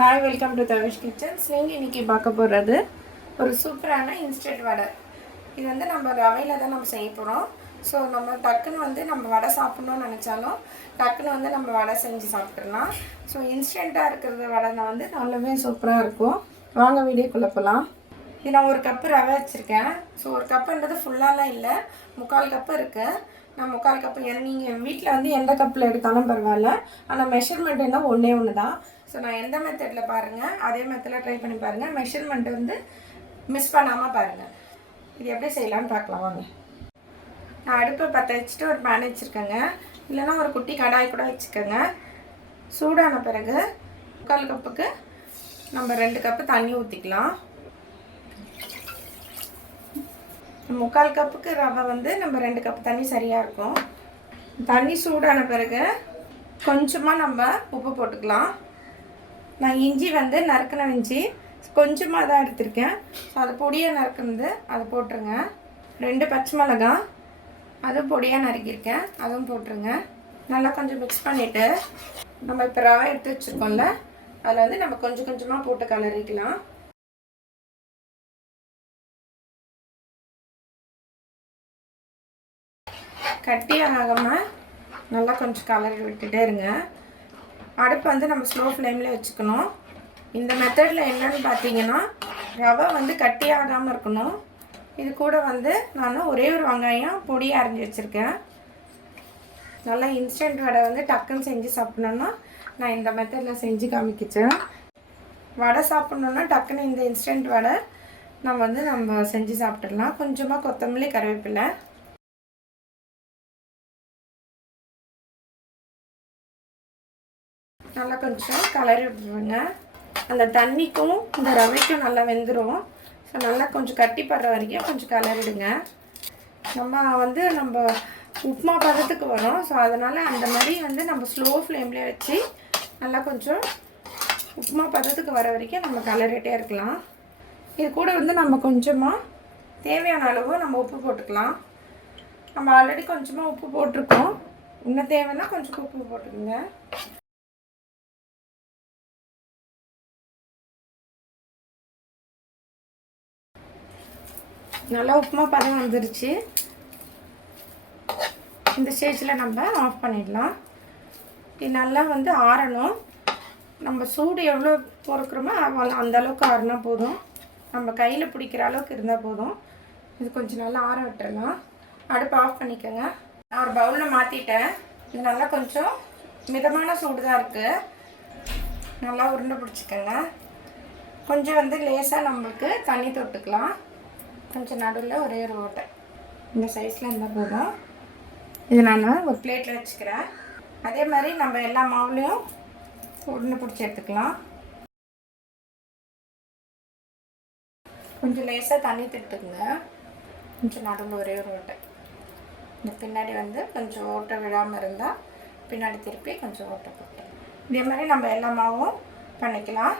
Hi welcome to Tavish kitchens நீங்கள் இன்றைக்கி பார்க்க போகிறது ஒரு சூப்பரான இன்ஸ்டன்ட் வடை. இது வந்து நம்ம ரவையில் தான் நம்ம செய்ய போகிறோம் ஸோ நம்ம டக்குன்னு வந்து நம்ம வடை சாப்பிட்ணுன்னு நினச்சாலும் டக்குன்னு வந்து நம்ம வடை செஞ்சு சாப்பிட்றலாம் ஸோ இன்ஸ்டண்ட்டாக இருக்கிறது வடை வந்து நல்லாவே சூப்பராக இருக்கும். வாங்க வீடியோக்குள்ளே போகலாம் இது நான் ஒரு கப்பு ரவை வச்சுருக்கேன். ஸோ ஒரு கப்புன்றது ஃபுல்லாலாம் இல்லை. முக்கால் கப்பு இருக்குது நான் முக்கால் கப்பு என் நீங்கள் வீட்டில் வந்து எந்த கப்பில் எடுத்தாலும் பரவாயில்ல. ஆனால் மெஷர்மெண்ட் என்ன ஒன்றே ஒன்று தான் ஸோ நான் எந்த மெத்தடில் பாருங்கள் அதே மெத்தடில் ட்ரை பண்ணி பாருங்கள் மெஷர்மெண்ட் வந்து மிஸ் பண்ணாமல் பாருங்கள் இது எப்படி செய்யலாம்னு பார்க்கலாம் வாங்க. நான் அடுப்பை பற்ற வச்சுட்டு ஒரு பேன் வச்சுருக்கேங்க. இல்லைன்னா ஒரு குட்டி கடாய் கூட வச்சுக்கோங்க. சூடான பிறகு முக்கால் கப்புக்கு நம்ம ரெண்டு கப்பு தண்ணி ஊற்றிக்கலாம் முக்கால் கப்புக்கு ரவை வந்து நம்ம ரெண்டு கப் தண்ணி சரியாக இருக்கும். தண்ணி சூடான பிறகு கொஞ்சமாக நம்ம உப்பு போட்டுக்கலாம். நான் இஞ்சி வந்து நறுக்கின இஞ்சி கொஞ்சமாக தான் எடுத்திருக்கேன். ஸோ அது பொடியாக நறுக்குனது அது போட்டுருங்க. ரெண்டு பச்சை மிளகாய் அதுவும் பொடியாக நறுக்கியிருக்கேன். அதுவும் போட்டுருங்க. நல்லா கொஞ்சம் மிக்ஸ் பண்ணிவிட்டு நம்ம இப்போ ரவை எடுத்து வச்சுருக்கோம்ல அதில் வந்து நம்ம கொஞ்சம் கொஞ்சமாக போட்டு கலரிக்கலாம். கட்டி ஆகாமல் நல்லா கொஞ்சம் கலரி விட்டுட்டே இருங்க. அடுப்பு வந்து நம்ம ஸ்லோ ஃப்ளேமில் வச்சுக்கணும். இந்த மெத்தடில் என்னன்னு பார்த்தீங்கன்னா ரவை வந்து கட்டி ஆகாமல் இருக்கணும். இது கூட வந்து நான் ஒரே ஒரு வெங்காயம் பொடியாக அரைஞ்சி வச்சுருக்கேன். நல்லா இன்ஸ்டன்ட் வடை வந்து டக்குன்னு செஞ்சு சாப்பிட்ணுன்னா நான் இந்த மெத்தடில் செஞ்சு காமிக்கிச்சேன் வடை சாப்பிட்ணுன்னா டக்குன்னு இந்த இன்ஸ்டன்ட் வடை நம்ம வந்து நம்ம செஞ்சு சாப்பிட்டுடலாம். கொஞ்சமாக கொத்தமல்லி கருவேப்பிலை. நல்லா கொஞ்சம் கலரி விட்டுருங்க. அந்த தண்ணிக்கும் இந்த ரவைக்கும் நல்லா வெந்துடும் ஸோ நல்லா கொஞ்சம் கட்டிப்படுற வரைக்கும் கொஞ்சம் கலரிடுங்க நம்ம வந்து நம்ம உப்புமா பதத்துக்கு வரும். ஸோ அதனால் அந்த மாதிரி வந்து நம்ம ஸ்லோ ஃப்ளேம்லேயே வச்சு நல்லா கொஞ்சம் உப்புமா பதத்துக்கு வர வரைக்கும் நம்ம கலரிட்டே இருக்கலாம். இது கூட வந்து நம்ம கொஞ்சமாக தேவையான அளவு நம்ம உப்பு போட்டுக்கலாம். நம்ம ஆல்ரெடி கொஞ்சமாக உப்பு போட்டிருக்கோம். இன்னும் தேவைன்னா கொஞ்சம் உப்பு போட்டுக்கோங்க. நல்லா உப்புமா பதம் வந்துருச்சு. இந்த ஸ்டேஜில் நம்ம ஆஃப் பண்ணிடலாம். இது நல்லா வந்து ஆறணும். நம்ம சூடு எவ்வளோ பொறுக்கிறோமோ அந்த அளவுக்கு ஆறினா போதும். நம்ம கையில் பிடிக்கிற அளவுக்கு இருந்தால் போதும். இது கொஞ்சம் நல்லா ஆற விட்டுறலாம். அடுப்பு ஆஃப் பண்ணிக்கோங்க. நான் ஒரு பவுலில் மாற்றிட்டேன் இது நல்லா கொஞ்சம் மிதமான சூடு தான் இருக்குது நல்லா உருண்டை பிடிச்சிக்கோங்க. கொஞ்சம் வந்து லேசாக நம்மளுக்கு தண்ணி தொட்டுக்கலாம். கொஞ்சம் நடுவில் ஒரே ஒரு ஓட்டை. இந்த சைஸில் இருந்தால் போதும். இது நான் ஒரு பிளேட்டில் வச்சுக்கிறேன். அதே மாதிரி நம்ம எல்லா மாவுலேயும் உருண்டை பிடிச்சி எடுத்துக்கலாம். கொஞ்சம் லேசாக தண்ணி திட்டுங்க. கொஞ்சம் நடுவில் ஒரே ஒரு ஓட்டை. இந்த பின்னாடி வந்து கொஞ்சம் ஓட்டை விழாமல் இருந்தால் பின்னாடி திருப்பி கொஞ்சம் ஓட்டை போட்டு. இதே மாதிரி நம்ம எல்லா மாவும் பண்ணிக்கலாம்.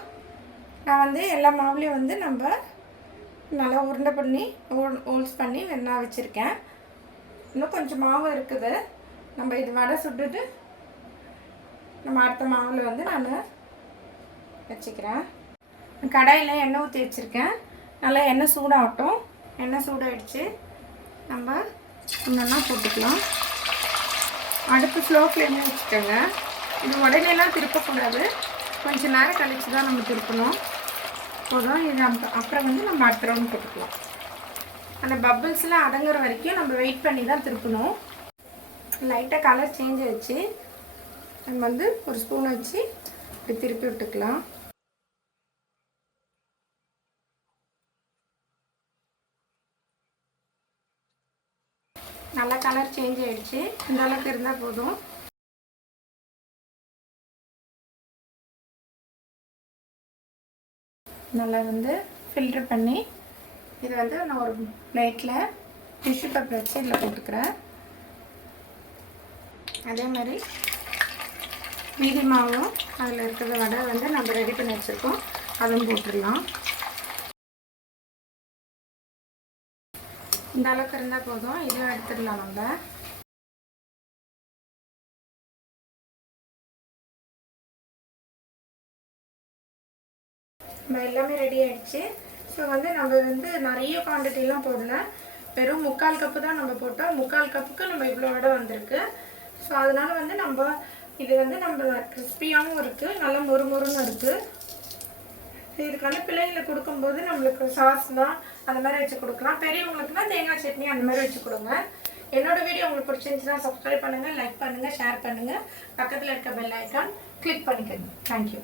நான் வந்து எல்லா மாவுலேயும் வந்து நம்ம நல்லா உருண்டை பண்ணி ஹோல் ஹோல்ஸ் பண்ணி வெண்ணா வச்சுருக்கேன். இன்னும் கொஞ்சம் மாவு இருக்குது. நம்ம இது வடை சுட்டுட்டு நம்ம அடுத்த மாவில் வந்து நான் வச்சுக்கிறேன். கடாயில் எண்ணெய் ஊற்றி வச்சுருக்கேன். நல்லா எண்ணெய் சூடாகட்டும். எண்ணெய் சூடாகிடுச்சு நம்ம ஒன்றா போட்டுக்கலாம். அடுப்பு ஸ்லோ ஃப்ளேமில் வச்சுக்கோங்க. இது உடனேலாம் திருப்பக்கூடாது. கொஞ்சம் நேரம் கழித்து தான் நம்ம திருப்பணும். போதும் இது அப்புறம் வந்து நம்ம அடுத்த ரவுண்ட் போட்டுக்கலாம். அந்த பப்பிள்ஸ்லாம் அடங்குற வரைக்கும் நம்ம வெயிட் பண்ணி தான் திருப்பணும் லைட்டாக கலர் சேஞ்ச் ஆச்சு நம்ம வந்து ஒரு ஸ்பூன் வச்சு இப்படி திருப்பி விட்டுக்கலாம். நல்லா கலர் சேஞ்ச் ஆகிடுச்சு இந்த அளவுக்கு இருந்தால் போதும். நல்லா வந்து ஃபில்ட்ரு பண்ணி இது வந்து நான் ஒரு பிளேட்டில் டிஷ்யூ பேப்பர் வச்சு இதில் போட்டுக்கிறேன். அதே மாதிரி மீதி மாவும் அதில் இருக்கிற வடை வந்து நம்ம ரெடி பண்ணி வச்சுருக்கோம். அதுவும் போட்டுடலாம். இந்த அளவுக்கு இருந்தால் போதும். இதுவும் எடுத்துடலாம் நம்ம. எல்லாமே ரெடி ஆகிடுச்சு ஸோ வந்து நம்ம வந்து நிறைய குவான்டிட்டிலாம் போடல. வெறும் முக்கால் கப்பு தான் நம்ம போட்டோம். முக்கால் கப்புக்கு நம்ம இவ்வளோ இடம் வந்திருக்கு. ஸோ அதனால் வந்து நம்ம இது வந்து நம்ம கிறிஸ்பியாகவும் இருக்குது நல்லா மொறுமொறுன்னு இருக்குது இதுக்கு வந்து பிள்ளைங்களுக்கு கொடுக்கும்போது நம்மளுக்கு சாஸ்லாம் அந்த மாதிரி வச்சு கொடுக்கலாம். பெரியவங்களுக்குனா தேங்காய் சட்னி அந்த மாதிரி வச்சு கொடுங்க. என்னோட வீடியோ உங்களுக்கு பிடிச்சிருந்துச்சுன்னா சப்ஸ்கிரைப் பண்ணுங்கள் லைக் பண்ணுங்கள் ஷேர் பண்ணுங்கள் பக்கத்தில் இருக்க பெல் ஐக்கான் கிளிக் பண்ணிக்கோங்க. Thank you